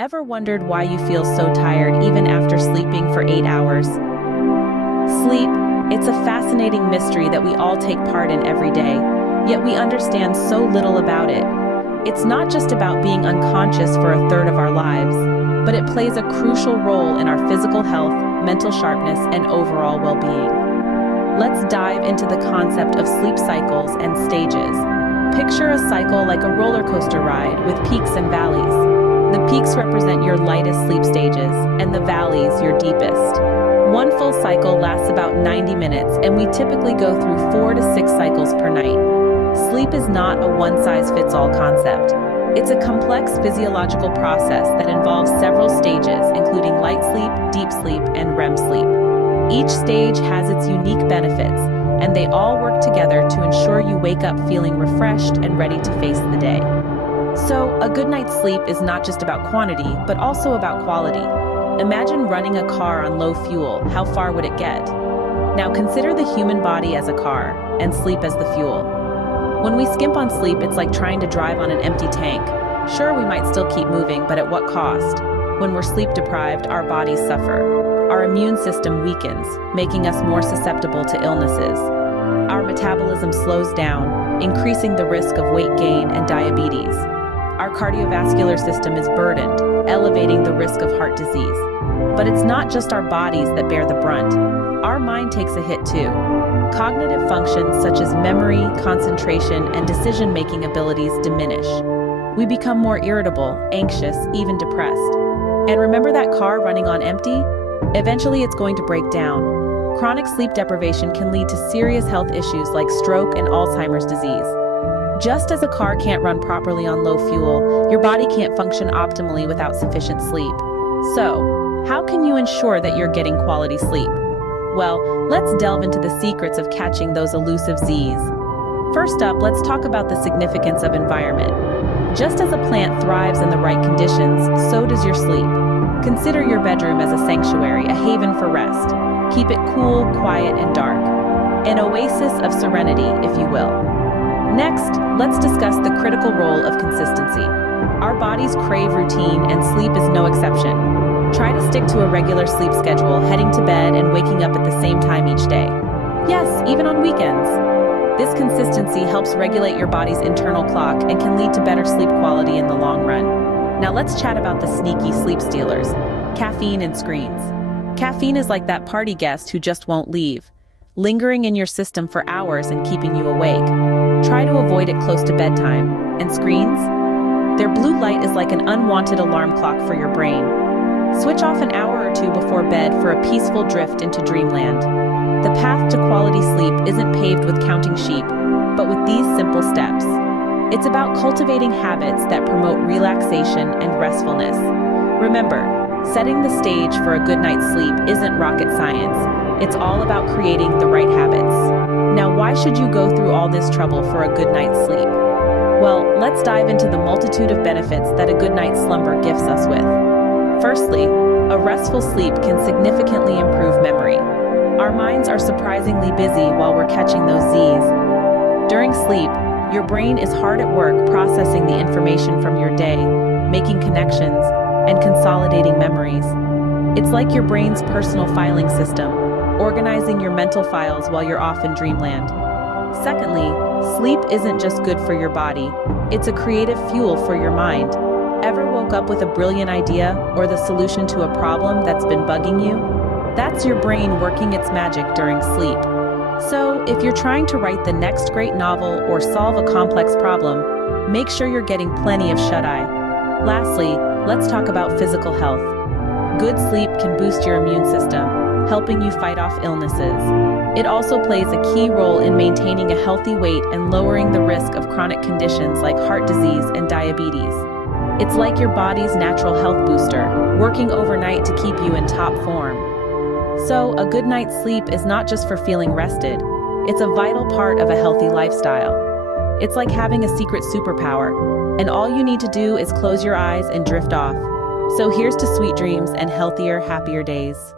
Ever wondered why you feel so tired even after sleeping for 8 hours? Sleep, it's a fascinating mystery that we all take part in every day, yet we understand so little about it. It's not just about being unconscious for a third of our lives, but it plays a crucial role in our physical health, mental sharpness, and overall well-being. Let's dive into the concept of sleep cycles and stages. Picture a cycle like a roller coaster ride with peaks and valleys. The peaks represent your lightest sleep stages, and the valleys your deepest. One full cycle lasts about 90 minutes, and we typically go through 4 to 6 cycles per night. Sleep is not a one-size-fits-all concept. It's a complex physiological process that involves several stages, including light sleep, deep sleep, and REM sleep. Each stage has its unique benefits, and they all work together to ensure you wake up feeling refreshed and ready to face the day. So, a good night's sleep is not just about quantity, but also about quality. Imagine running a car on low fuel. How far would it get? Now consider the human body as a car, and sleep as the fuel. When we skimp on sleep, it's like trying to drive on an empty tank. Sure, we might still keep moving, but at what cost? When we're sleep deprived, our bodies suffer. Our immune system weakens, making us more susceptible to illnesses. Our metabolism slows down, increasing the risk of weight gain and diabetes. Our cardiovascular system is burdened, elevating the risk of heart disease. But it's not just our bodies that bear the brunt. Our mind takes a hit too. Cognitive functions such as memory, concentration, and decision-making abilities diminish. We become more irritable, anxious, even depressed. And remember that car running on empty? Eventually it's going to break down. Chronic sleep deprivation can lead to serious health issues like stroke and Alzheimer's disease. Just as a car can't run properly on low fuel, your body can't function optimally without sufficient sleep. So, how can you ensure that you're getting quality sleep? Well, let's delve into the secrets of catching those elusive Z's. First up, let's talk about the significance of environment. Just as a plant thrives in the right conditions, so does your sleep. Consider your bedroom as a sanctuary, a haven for rest. Keep it cool, quiet, and dark. An oasis of serenity, if you will. Next, let's discuss the critical role of consistency. Our bodies crave routine, and sleep is no exception. Try to stick to a regular sleep schedule, heading to bed and waking up at the same time each day. Yes, even on weekends. This consistency helps regulate your body's internal clock and can lead to better sleep quality in the long run. Now let's chat about the sneaky sleep stealers, caffeine and screens. Caffeine is like that party guest who just won't leave, lingering in your system for hours and keeping you awake. Try to avoid it close to bedtime. And screens? Their blue light is like an unwanted alarm clock for your brain. Switch off an hour or two before bed for a peaceful drift into dreamland. The path to quality sleep isn't paved with counting sheep, but with these simple steps. It's about cultivating habits that promote relaxation and restfulness. Remember, setting the stage for a good night's sleep isn't rocket science. It's all about creating the right habits. Now, why should you go through all this trouble for a good night's sleep? Well, let's dive into the multitude of benefits that a good night's slumber gifts us with. Firstly, a restful sleep can significantly improve memory. Our minds are surprisingly busy while we're catching those Z's. During sleep, your brain is hard at work processing the information from your day, making connections, and consolidating memories. It's like your brain's personal filing system, organizing your mental files while you're off in dreamland. Secondly, sleep isn't just good for your body, it's a creative fuel for your mind. Ever woke up with a brilliant idea or the solution to a problem that's been bugging you? That's your brain working its magic during sleep. So, if you're trying to write the next great novel or solve a complex problem, make sure you're getting plenty of shut-eye. Lastly, let's talk about physical health. Good sleep can boost your immune system, helping you fight off illnesses. It also plays a key role in maintaining a healthy weight and lowering the risk of chronic conditions like heart disease and diabetes. It's like your body's natural health booster, working overnight to keep you in top form. So, a good night's sleep is not just for feeling rested, it's a vital part of a healthy lifestyle. It's like having a secret superpower, and all you need to do is close your eyes and drift off. So here's to sweet dreams and healthier, happier days.